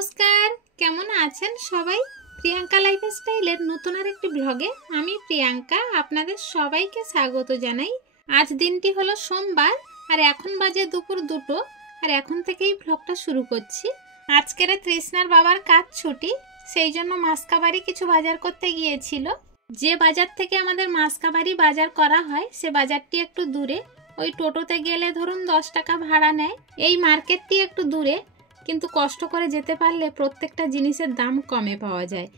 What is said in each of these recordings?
নমস্কার, কেমন আছেন সবাই? প্রিয়াঙ্কা লাইফস্টাইলের নতুন আরেকটি ব্লগে আমি প্রিয়াঙ্কা আপনাদের সবাইকে স্বাগত জানাই। আজ দিনটি হলো সোমবার আর এখন বাজে দুপুর 2টো আর এখন থেকেই ব্লগটা শুরু করছি। আজকের তৃষ্ণার বাবার কাজ ছুটি, সেই জন্য মাসকাবাড়ি কিছু বাজার করতে গিয়েছিল। যে বাজার থেকে আমাদের মাসকাবাড়ি বাজার করা হয় সে বাজারটি একটু দূরে, ওই টোটোতে গেলে ধরুন 10 টাকা ভাড়া নেয়। এই মার্কেটটি একটু দূরে, কিন্তু কষ্ট করে যেতে পারলে প্রত্যেকটা জিনিসের দাম কমে পাওয়া যায়।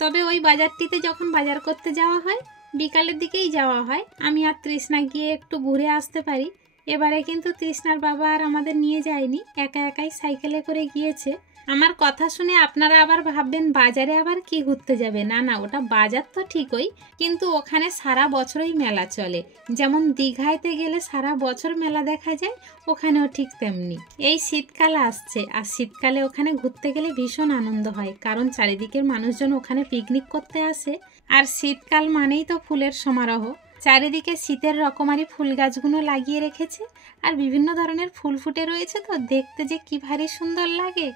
তবে ওই বাজারটিতে যখন বাজার করতে যাওয়া হয় বিকালের দিকেই যাওয়া হয়। আমি আর তৃষ্ণা গিয়ে একটু ঘুরে আসতে পারি। এবারে কিন্তু তৃষ্ণার বাবা আর আমাদের নিয়ে যায়নি, একা একাই সাইকেলে করে গিয়েছে। আমার কথা শুনে আপনারা আবার ভাববেন বাজারে আবার কি ঘুরতে যাবে। না না, ওটা বাজার তো ঠিকই, কিন্তু ওখানে সারা বছরই মেলা চলে। যেমন দীঘাইতে গেলে সারা বছর মেলা দেখা যায়, ওখানেও ঠিক তেমনি। এই শীতকাল আসছে আর শীতকালে ওখানে ঘুরতে গেলে ভীষণ আনন্দ হয়, কারণ চারিদিকের মানুষজন ওখানে পিকনিক করতে আসে। আর শীতকাল মানেই তো ফুলের সমারোহ। চারিদিকে শীতের রকমারি ফুল গাছগুলো লাগিয়ে রেখেছে আর বিভিন্ন ধরনের ফুল ফুটে রয়েছে, তো দেখতে যে কি ভারী সুন্দর লাগে।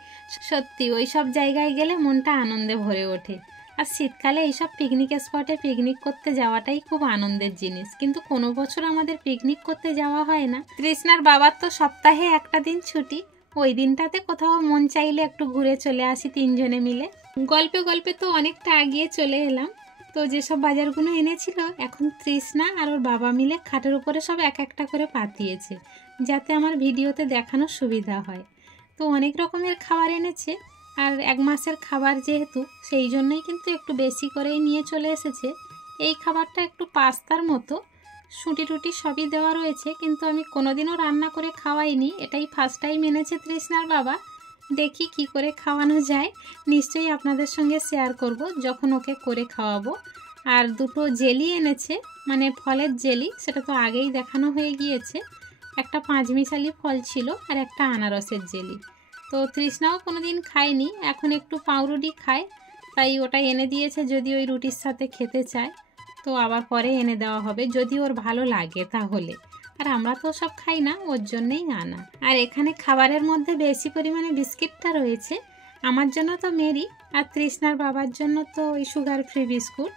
সত্যি ওই সব জায়গায় গেলে মনটা আনন্দে ভরে ওঠে। আর শীতকালে এইসব পিকনিক স্পটে পিকনিক করতে যাওয়াটাই খুব আনন্দের জিনিস, কিন্তু কোনো বছর আমাদের পিকনিক করতে যাওয়া হয় না। তৃষ্ণার বাবার তো সপ্তাহে একটা দিন ছুটি, ওই দিনটাতে কোথাও মন চাইলে একটু ঘুরে চলে আসি তিনজনে মিলে। গল্পে গল্পে তো অনেকটা আগিয়ে চলে এলাম। তো যেসব বাজারগুলো এনেছিল এখন তৃষ্ণা আর ওর বাবা মিলে খাটের উপরে সব এক একটা করে পাতিয়েছে, যাতে আমার ভিডিওতে দেখানোর সুবিধা হয়। তো অনেক রকমের খাবার এনেছে, আর 1 মাসের খাবার যেহেতু, সেই জন্যই কিন্তু একটু বেশি করেই নিয়ে চলে এসেছে। এই খাবারটা একটু পাস্তার মতো, শুঁটি টুটি সবই দেওয়া রয়েছে, কিন্তু আমি কোনোদিনও রান্না করে খাওয়াইনি, এটাই ফার্স্ট টাইম এনেছে তৃষ্ণার বাবা। দেখি কি করে খাওয়ানো যায়, নিশ্চয়ই আপনাদের সঙ্গে শেয়ার করব যখন ওকে করে খাওয়াবো। আর 2টো জেলি এনেছে, মানে ফলের জেলি, সেটা তো আগেই দেখানো হয়ে গিয়েছে। একটা 5 মিশালি ফল ছিল আর একটা আনারসের জেলি। তো তৃষ্ণাও কোনোদিন খায়নি, এখন একটু পাউরুটি খায়, তাই ওটা এনে দিয়েছে যদি ওই রুটির সাথে খেতে চায়। তো আবার পরে এনে দেওয়া হবে যদি ওর ভালো লাগে তাহলে। আর আমরা তো সব খাই না, ওর জন্যেই আনা। আর এখানে খাবারের মধ্যে বেশি পরিমাণে বিস্কিটটা রয়েছে। আমার জন্য তো মেরি, আর তৃষ্ণার বাবার জন্য তো ওই সুগার ফ্রি বিস্কুট,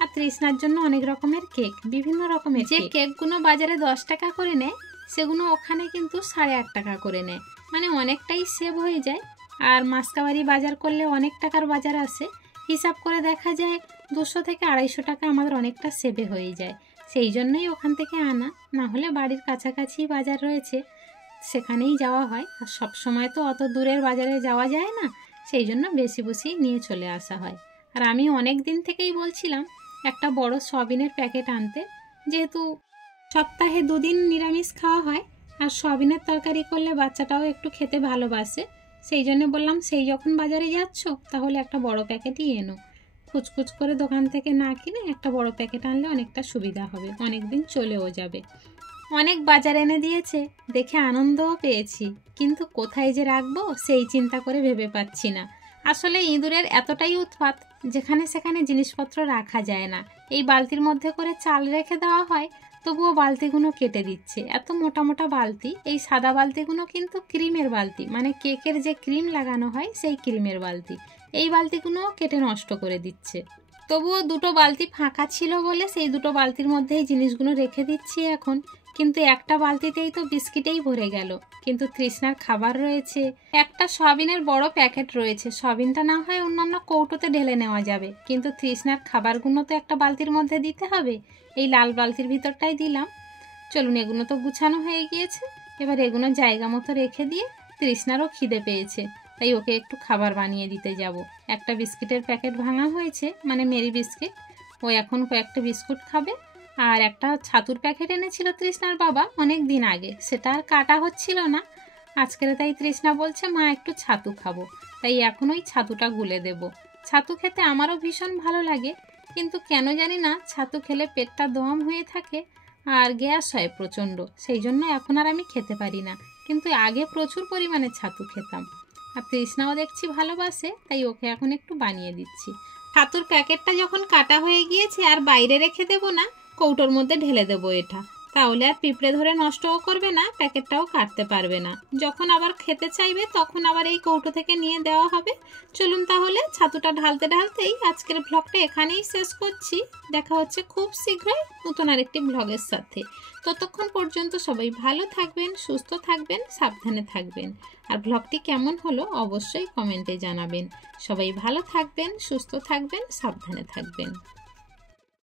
আর তৃষ্ণার জন্য অনেক রকমের কেক, বিভিন্ন রকমের। যে কেকগুলো বাজারে 10 টাকা করে নেয় সেগুলো ওখানে কিন্তু 8.5 টাকা করে নেয়, মানে অনেকটাই সেভ হয়ে যায়। আর মাসকাবাড়ি বাজার করলে অনেক টাকার বাজার আসে, হিসাব করে দেখা যায় 200 থেকে 250 টাকা আমাদের অনেকটা সেভে হয়ে যায়। সেই জন্যই ওখান থেকে আনা, না হলে বাড়ির কাছাকাছি বাজার রয়েছে সেখানেই যাওয়া হয়। আর সব সময় তো অত দূরের বাজারে যাওয়া যায় না, সেই জন্য বেশি বেশি নিয়ে চলে আসা হয়। আর আমি অনেক দিন থেকেই বলছিলাম একটা বড় সয়াবিনের প্যাকেট আনতে, যেহেতু সপ্তাহে 2 দিন নিরামিষ খাওয়া হয় আর সয়াবিনের তরকারি করলে বাচ্চাটাও একটু খেতে ভালোবাসে। সেই জন্য বললাম সেই যখন বাজারে যাচ্ছ তাহলে একটা বড় প্যাকেটই এনো, খুচখুচ করে দোকান থেকে না কিনে একটা বড় প্যাকেট আনলে অনেকটা সুবিধা হবে, অনেক দিন চলেও যাবে। অনেক বাজার এনে দিয়েছে, দেখে আনন্দও পেয়েছি, কিন্তু কোথায় যে রাখবো সেই চিন্তা করে ভেবে পাচ্ছি না। আসলে ইঁদুরের এতটাই উৎপাত, যেখানে সেখানে জিনিসপত্র রাখা যায় না। এই বালতির মধ্যে করে চাল রেখে দেওয়া হয়, তবুও বালতিগুলো কেটে দিচ্ছে। এত মোটা মোটা বালতি, এই সাদা বালতিগুলো কিন্তু ক্রিমের বালতি, মানে কেকের যে ক্রিম লাগানো হয় সেই ক্রিমের বালতি। এই বালতিগুলোও কেটে নষ্ট করে দিচ্ছে। তবুও 2টো বালতি ফাঁকা ছিল বলে সেই 2টো বালতির মধ্যেই জিনিসগুলো রেখে দিচ্ছি এখন। কিন্তু একটা বালতিতেই তো বিস্কিটেই ভরে গেল, কিন্তু তৃষ্ণার খাবার রয়েছে, একটা সয়াবিনের বড় প্যাকেট রয়েছে। সয়াবিনটা না হয় অন্যান্য কৌটোতে ঢেলে নেওয়া যাবে, কিন্তু তৃষ্ণার খাবারগুলো তো একটা বালতির মধ্যে দিতে হবে। এই লাল বালতির ভিতরটাই দিলাম। চলুন, এগুলো তো গুছানো হয়ে গিয়েছে, এবার এগুলো জায়গা মতো রেখে দিয়ে, তৃষ্ণারও খিদে পেয়েছে, তাই ওকে একটু খাবার বানিয়ে দিতে যাব। একটা বিস্কিটের প্যাকেট ভাঙা হয়েছে, মানে মেরি বিস্কিট, ও এখন কয়েকটা বিস্কুট খাবে। আর একটা ছাতুর প্যাকেট এনেছিল তৃষ্ণার বাবা অনেক দিন আগে, সেটা আর কাটা হচ্ছিল না আজকের, তাই তৃষ্ণা বলছে মা একটু ছাতু খাবো, তাই এখন ওই ছাতুটা গুলে দেব। ছাতু খেতে আমারও ভীষণ ভালো লাগে, কিন্তু কেন জানি না ছাতু খেলে পেটটা দম হয়ে থাকে আর গ্যাস হয় প্রচণ্ড, সেই জন্য এখন আর আমি খেতে পারি না। কিন্তু আগে প্রচুর পরিমাণে ছাতু খেতাম। আর তৃষ্ণাও দেখছি ভালোবাসে, তাই ওকে এখন একটু বানিয়ে দিচ্ছি। ছাতুর প্যাকেটটা যখন কাটা হয়ে গিয়েছে আর বাইরে রেখে দেবো না, কৌটোর মধ্যে ঢেলে দেবো এটা, তাহলে আর পিঁপড়ে ধরে নষ্টও করবে না, প্যাকেটটাও কাটতে পারবে না। যখন আবার খেতে চাইবে তখন আবার এই কৌটো থেকে নিয়ে দেওয়া হবে। চলুন তাহলে ছাতুটা ঢালতে ঢালতেই আজকের ব্লগটা এখানেই শেষ করছি। দেখা হচ্ছে খুব শীঘ্রই নতুন আরেকটি ব্লগের সাথে। ততক্ষণ পর্যন্ত সবাই ভালো থাকবেন, সুস্থ থাকবেন, সাবধানে থাকবেন। আর ব্লগটি কেমন হলো অবশ্যই কমেন্টে জানাবেন। সবাই ভালো থাকবেন, সুস্থ থাকবেন, সাবধানে থাকবেন।